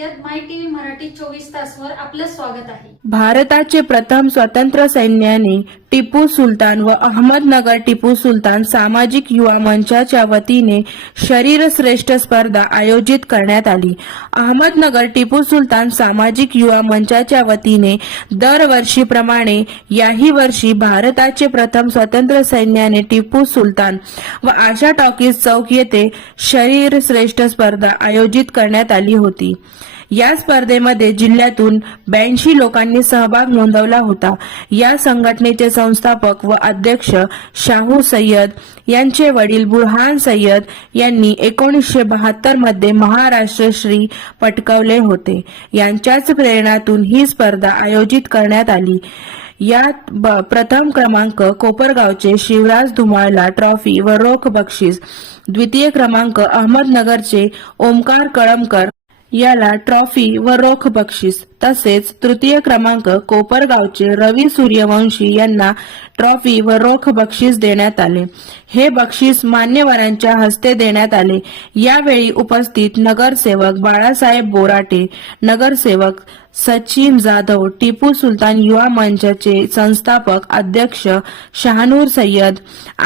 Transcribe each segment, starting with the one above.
सय्यद माय TV Marathi चोवीस तासवर आपलं स्वागत आहे. भारताचे प्रथम स्वतंत्र सैन्याने टिपू सुलतान व अहमदनगर टिपू सुलतान सामाजिक युवा मंचाच्या वतीने शरीर श्रेष्ठ स्पर्धा आयोजित करण्यात आली. अहमदनगर टिपू सुलतान सामाजिक युवा मंचाच्या वतीने दरवर्षीप्रमाणे याही वर्षी भारताचे प्रथम स्वतंत्र सैन्याने टिपू सुलतान व आशा टॉकीज चौक येथे शरीर श्रेष्ठ स्पर्धा आयोजित करण्यात आली होती. या स्पर्धेमध्ये जिल्ह्यातून ब्याऐंशी लोकांनी सहभाग नोंदवला होता. या संघटनेचे संस्थापक व अध्यक्ष शाहू सय्यद यांचे वडील बुरहान सय्यद यांनी एकोणीसशे बहात्तरमध्ये महाराष्ट्र श्री पटकवले होते. यांच्याच प्रेरणातून ही स्पर्धा आयोजित करण्यात आली. यात ब- प्रथम क्रमांक कोपरगावचे शिवराज धुमाळला ट्रॉफी व रोख बक्षीस. द्वितीय क्रमांक अहमदनगरचे ओमकार कळमकर याला ट्रॉफी व रोख बक्षीस तसेच तृतीय क्रमांक कोपरगावचे रवी सूर्यवंशी यांना ट्रॉफी व रोख बक्षीस देण्यात आले. हे बक्षीस मान्यवरांच्या हस्ते देण्यात आले. यावेळी उपस्थित नगरसेवक बाळासाहेब बोराटे नगरसेवक सचिन जाधव टिपू सुलतान युवा मंचाचे संस्थापक अध्यक्ष शहानूर सय्यद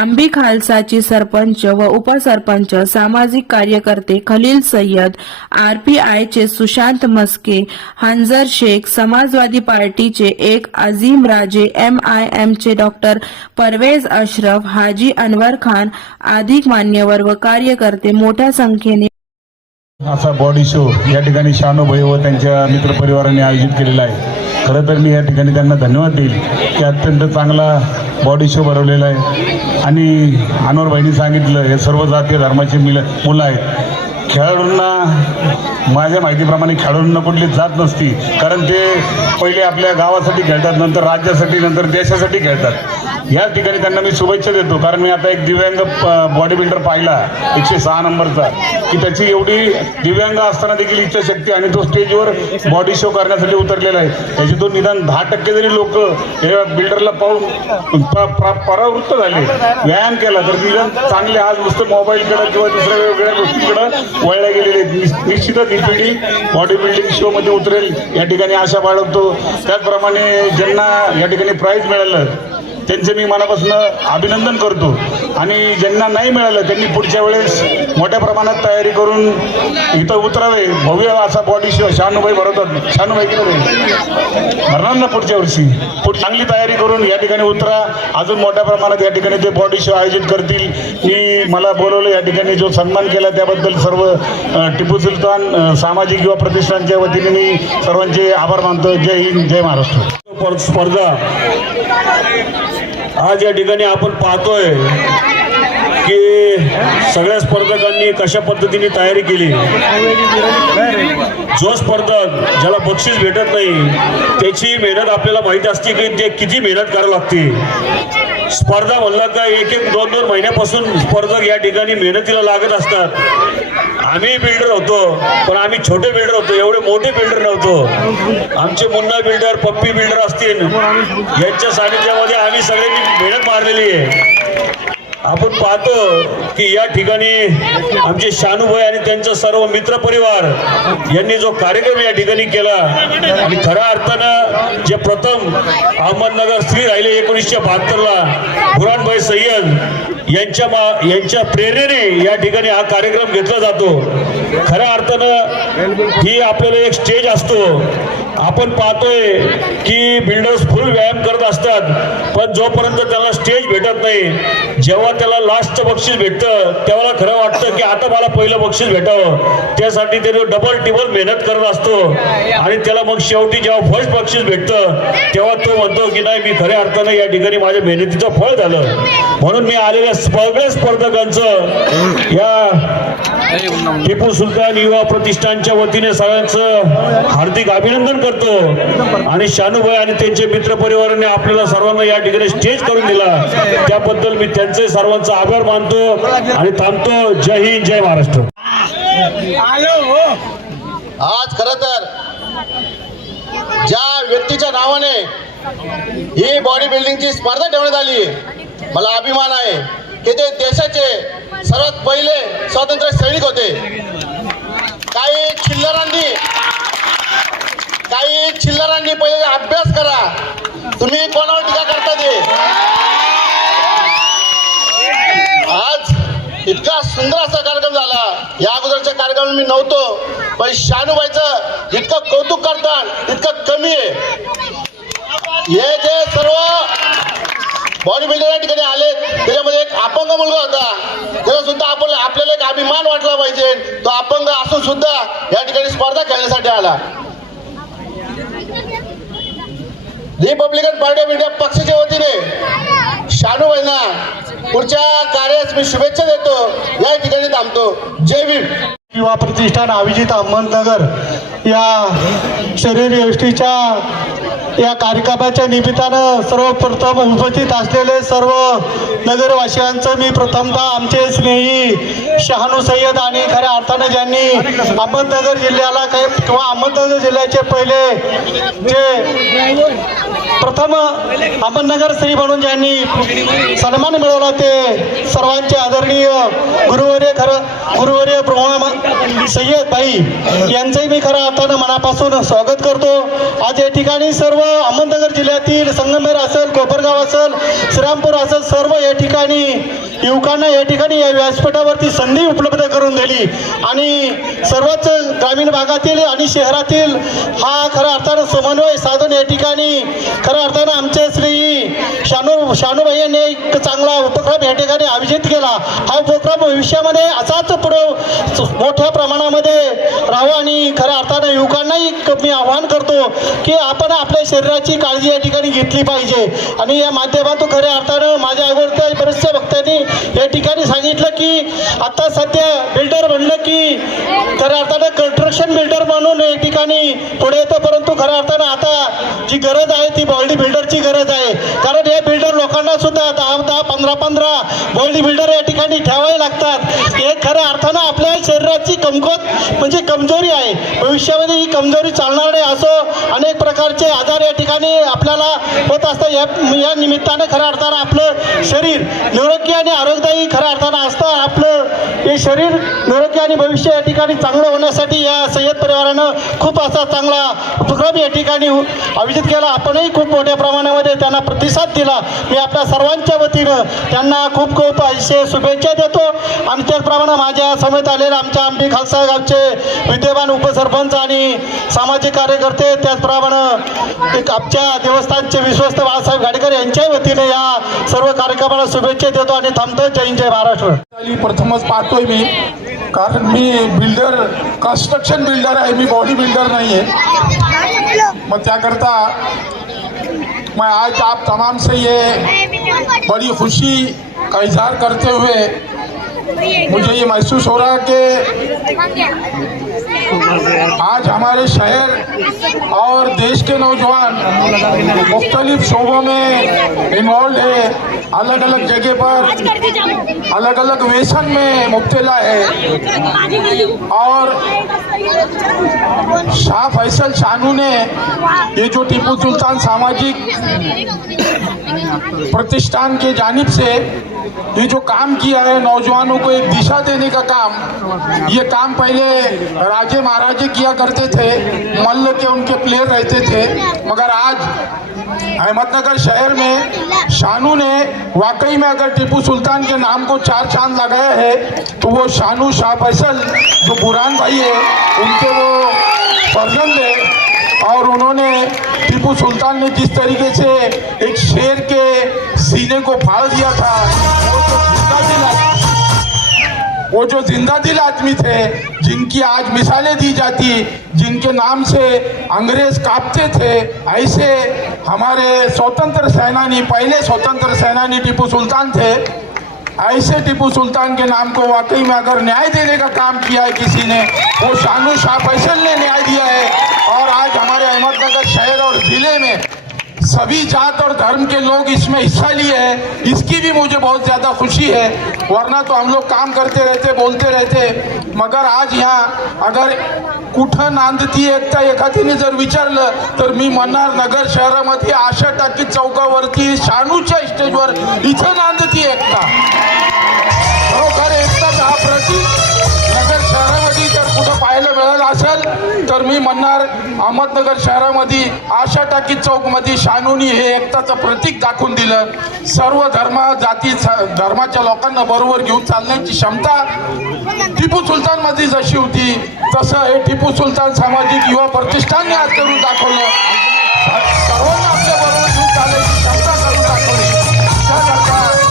आंबी खालसाची सरपंच व उपसरपंच सामाजिक कार्यकर्ते खलील सय्यद आरपीआयचे सुशांत मस्के हंजर शेख समाजवादी पार्टीचे एक अझीम राजे एम आय एमचे डॉक्टर परवेज अशरफ हाजी अनवर खान आदी मान्यवर व कार्यकर्ते मोठ्या संख्येने असा बॉडी शो या ठिकाणी शानूभाई व त्यांच्या मित्रपरिवाराने आयोजित केलेला आहे. खरं तर मी या ठिकाणी त्यांना धन्यवाद देईल की अत्यंत चांगला बॉडी शो भरवलेला आहे. आणि अनवरबाईंनी सांगितलं हे सर्व जातीय धर्माचे मिल मुलं आहेत. खेळाडूंना माझ्या माहितीप्रमाणे खेळाडूंना कुठली जात नसती. कारण ते पहिले आपल्या गावासाठी खेळतात नंतर राज्यासाठी नंतर देशासाठी खेळतात. या ठिकाणी त्यांना मी शुभेच्छा देतो. कारण मी आता एक दिव्यांग बॉडी बिल्डर पाहिला एकशे सहा नंबरचा. की त्याची एवढी दिव्यांग असताना देखील इच्छाशक्ती आणि तो स्टेजवर बॉडी शो करण्यासाठी उतरलेला आहे. त्याची तो निदान दहा टक्के जरी लोक हे बिल्डरला पाहून प- परावृत्त झाले व्यायाम केला तर निदान चांगले आज नुसतं मोबाईलकडे किंवा दुसऱ्या वेगवेगळ्या गोष्टीकडं वळल्या गेलेले आहेत. निस- निश्चितच ही पिढी बॉडी बिल्डिंग शो मध्ये उतरेल. या ठिकाणी आशा बाळगतो. त्याचप्रमाणे ज्यांना या ठिकाणी प्राईज मिळालं त्यांचे मी मनापासून अभिनंदन करतो. आणि ज्यांना नाही मिळालं त्यांनी पुढच्या वेळेस मोठ्या प्रमाणात तयारी करून इथं उतरावे. भव्य असा बॉडी शो शानूबाई भरवतात शानूबाई किती भरणार ना पुढच्या वर्षी? पुढ चांगली तयारी करून या ठिकाणी उतरा. अजून मोठ्या प्रमाणात या ठिकाणी ते बॉडी शो आयोजित करतील. मी मला बोलवलं या ठिकाणी जो सन्मान केला त्याबद्दल सर्व टिपू सुलतान सामाजिक युवा प्रतिष्ठानच्या वतीने मी सर्वांचे आभार मानतो. जय हिंद जय महाराष्ट्र. स्पर्धा आज या ठिकाणी आपण पाहतोय की सगळ्या स्पर्धकांनी कशा पद्धतीने तयारी केली. जो स्पर्धक ज्याला बक्षीस भेटत नाही त्याची मेहनत आपल्याला माहिती असते की ते किती मेहनत करावी लागते स्पर्धा म्हणलं का एक एक दोन दोन महिन्यापासून स्पर्धक या ठिकाणी मेहनतीला लागत असतात. आम्ही बिल्डर होतो पण आम्ही छोटे बिल्डर होतो एवढे मोठे बिल्डर नव्हतो. आमचे मुन्ना बिल्डर पप्पी बिल्डर असतील. यांच्या सानिध्यामध्ये आम्ही सगळ्यांनी मेहनत मारलेली आहे. आपण पाहतो की या ठिकाणी आमचे शानूभाई आणि त्यांचा सर्व मित्र परिवार यांनी जो कार्यक्रम या ठिकाणी केला आणि खऱ्या अर्थानं जे प्रथम अहमदनगर स्त्री राहिले एकोणीसशे बहात्तरला पुराणभाई सय्यद यांच्या मा यांच्या प्रेरणेने या ठिकाणी हा कार्यक्रम घेतला जातो. खऱ्या अर्थानं ही आपल्याला एक स्टेज असतो. आपण पाहतोय की बिल्डर्स फुल व्यायाम करत असतात पण जोपर्यंत त्याला स्टेज भेटत नाही जेव्हा त्याला लास्टचं बक्षीस भेटतं तेव्हा खरं वाटतं की आता मला पहिलं बक्षीस भेटावं. त्यासाठी ते डबल टिबल मेहनत करत असतो. आणि त्याला मग शेवटी जेव्हा फर्स्ट बक्षीस भेटतं तेव्हा तो म्हणतो की नाही मी खऱ्या अर्थानं या ठिकाणी माझ्या मेहनतीचं फळ झालं. म्हणून मी आलेल्या सगळ्या स्पर्धकांचं या टिपू सुलतान युवा प्रतिष्ठानच्या वतीने सगळ्यांचं हार्दिक अभिनंदन करतो. आणि शानूभाई आणि त्यांचे मित्र परिवाराने आपल्याला सर्वांना या ठिकाणी स्टेज करून दिला. त्याबद्दल मी त्यांचे सर्वांचा आभार मानतो आणि थांबतो. जय हिंद जय महाराष्ट्र. आज खर तर ज्या व्यक्तीच्या नावाने ही बॉडी बिल्डिंगची स्पर्धा ठेवण्यात आली मला अभिमान आहे. की ते देशाचे सर्वात पहिले स्वातंत्र्य सैनिक होते. काही चिल्लरांनी काही चिल्लरांनी पहिले अभ्यास करा. तुम्ही कोणावर टीका करता ते? आज इतका सुंदर असा कार्यक्रम झाला. या अगोदरच्या कार्यक्रमात मी नव्हतो पण शानूबाईचं इतकं कौतुक करतात इतकं कमी आहे. हे जे सर्व बॉडी बिल्डर या ठिकाणी आले. त्याच्यामध्ये एक अपंग मुलगा होता. त्याला सुद्धा आपण आपल्याला एक अभिमान वाटला पाहिजे. तो अपंग असून सुद्धा या ठिकाणी स्पर्धा खेळण्यासाठी आला. रिपब्लिकन पार्टी ऑफ इंडिया पक्षाच्या वतीने शानूबाईंना पुढच्या कार्यास मी शुभेच्छा देतो. या ठिकाणी थांबतो. जय भीम. युवा प्रतिष्ठान अभिजित अहमदनगर या शरीर यष्टीच्या या कार्यक्रमाच्या निमित्तानं सर्वप्रथम उपस्थित असलेले सर्व नगरवासियांचं मी प्रथमतः आमचे स्नेही शहानू सय्यद आणि खऱ्या अर्थानं ज्यांनी अहमदनगर जिल्ह्याला काही किंवा अहमदनगर जिल्ह्याचे पहिले जे प्रथम अहमदनगर श्री म्हणून ज्यांनी सन्मान मिळवला ते सर्वांचे आदरणीय गुरुवर्य खरं गुरुवर्य ब्रह्मा सय्यद भाई यांचंही मी खऱ्या अर्थानं मनापासून स्वागत करतो. आज या ठिकाणी सर्व अहमदनगर जिल्ह्यातील संगमेर असेल कोपरगाव असेल श्रीरामपूर असेल सर्व या ठिकाणी युवकांना या ठिकाणी या व्यासपीठावरती संधी उपलब्ध करून दिली. आणि सर्वच ग्रामीण भागातील आणि शहरातील हा खऱ्या अर्थानं समन्वय साधून या ठिकाणी खऱ्या अर्थानं आमचे श्री शानू शानूभाई यांनी एक चांगला उपक्रम या ठिकाणी आयोजित केला. हा उपक्रम भविष्यामध्ये असाच पुढे मोठ्या प्रमाणामध्ये राहावा आणि खऱ्या अर्थानं युवकांनाही मी आवाहन करतो की आपण आपल्या शरीराची काळजी या ठिकाणी घेतली पाहिजे. आणि या माध्यमातून खऱ्या अर्थानं माझ्या अगोदरच्या बऱ्याचशा वक्त्यांनी या ठिकाणी की आता सध्या बिल्डर म्हणलं की खऱ्या अर्थानं कन्स्ट्रक्शन बिल्डर म्हणून या ठिकाणी पुढे येतं परंतु खऱ्या अर्थानं आता जी गरज आहे ती बॉडी बिल्डरची गरज आहे. कारण या बिल्डर लोकांना सुद्धा दहा दहा पंधरा पंधरा बॉडी बिल्डर या ठिकाणी ठेवावे लागतात. हे खऱ्या अर्थानं आपल्या शरीराची कमकोत म्हणजे कमजोरी आहे. भविष्यामध्ये ही कमजोरी चालणार नाही असो अनेक प्रकारचे आजार या ठिकाणी आपल्याला होत असतात. या या निमित्तानं खऱ्या अर्थानं आपलं शरीर निरोगी आणि आरोग्यदायी खऱ्या अर्थानं असतं. आपलं हे शरीर निरोगी आणि भविष्य या ठिकाणी चांगलं होण्यासाठी या सय्यद परिवारानं खूप असा चांगला उपक्रम या ठिकाणी आयोजित केला. आपणही खूप मोठ्या प्रमाणामध्ये त्यांना प्रतिसाद दिला. मी आपल्या सर्वांच्या वतीनं त्यांना खूप खूप अतिशय शुभेच्छा देतो. आणि त्याचप्रमाणे माझ्या समेत आलेले आमच्या आंबी खालसा गावचे विद्यमान उपसरपंच आणि सामाजिक कार्यकर्ते त्याचप्रमाणे एक आमच्या देवस्थानचे विश्वस्त बाळासाहेब गाडेकर यांच्या वतीने या सर्व कार्यक्रमाला शुभेच्छा देतो आणि थांबतो जय हिंद जय महाराष्ट्र. प्रथमच पाहतोय मी कारण मी बिल्डर कन्स्ट्रक्शन बिल्डर आहे मी बॉडी बिल्डर नाही आहे मग त्याकरता मैं आज आप तमाम से ये बड़ी खुशी का इजहार करते हुए मुझे ये महसूस हो रहा है कि आज हमारे शहर और देश के नौजवान मुख्तलिफ़ शोबों में इन्वॉल्व है। अलग अलग जगह पर अलग अलग व्यसन में मुब्तला है। और शाह फैसल शानू ने ये जो टीपू सुल्तान सामाजिक प्रतिष्ठान के जानिब से ये जो काम किया है नौजवानों को एक दिशा देने का काम ये काम पहले राजे महाराजे किया करते थे मल्ल के उनके प्लेयर रहते थे मगर आज अहमदनगर शहर में शानू ने वाकई में अगर टीपू सुल्तान के नाम को चार चाँद लगाया है तो वो शानू शाह फैसल, जो बुरान भाई है, उनके वो फर्जंद है। और उन्होंने टीपू सुल्तान ने जिस तरीके से एक शेर के सीने को फाड़ दिया था, वो दिल वो जो ज़िंदा दिल आदमी थे, जिनकी आज मिसालें दी जाती, जिनके नाम से अंग्रेज़ कांपते थे, ऐसे हमारे स्वतंत्र सेनानी, पहले स्वतंत्र सेनानी टीपू सुल्तान थे, ऐसे टीपू सुल्तान के नाम को वाकई में अगर न्याय देने का काम किया है किसी ने, वो शानू शाह फैसल ने न्याय दिया है। और आज हमारे अहमदनगर शहर और ज़िले में सभी जात और धर्म के लोग इसमें हिस्सा लिए हैं। इसकी भी मुझे बहुत ज़्यादा खुशी है वरना तो हम लोग काम करते रहते बोलते रहते। मगर आज यहाँ अगर कुठं नांदती एकता एखादीने जर विचारलं तर मी म्हणणार नगर शहरामध्ये आशा टाकी चौकावरती शानूच्या स्टेजवर इथं नांदती एकता. तर मी म्हणणार अहमदनगर शहरामध्ये आशा टाकी चौकमध्ये शानूनी हे एकताचं प्रतीक दाखवून दिलं. सर्व धर्म जाती धर्माच्या लोकांना बरोबर घेऊन चालण्याची क्षमता टिपू सुलतानमध्ये जशी होती तसं हे टिपू सुलतान सामाजिक युवा प्रतिष्ठानने आज करून दाखवलं.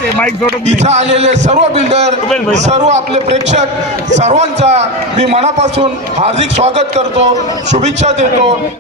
इथं आलेले सर्व बिल्डर सर्व आपले प्रेक्षक सर्वांचा मी मनापासून हार्दिक स्वागत करतो शुभेच्छा देतो.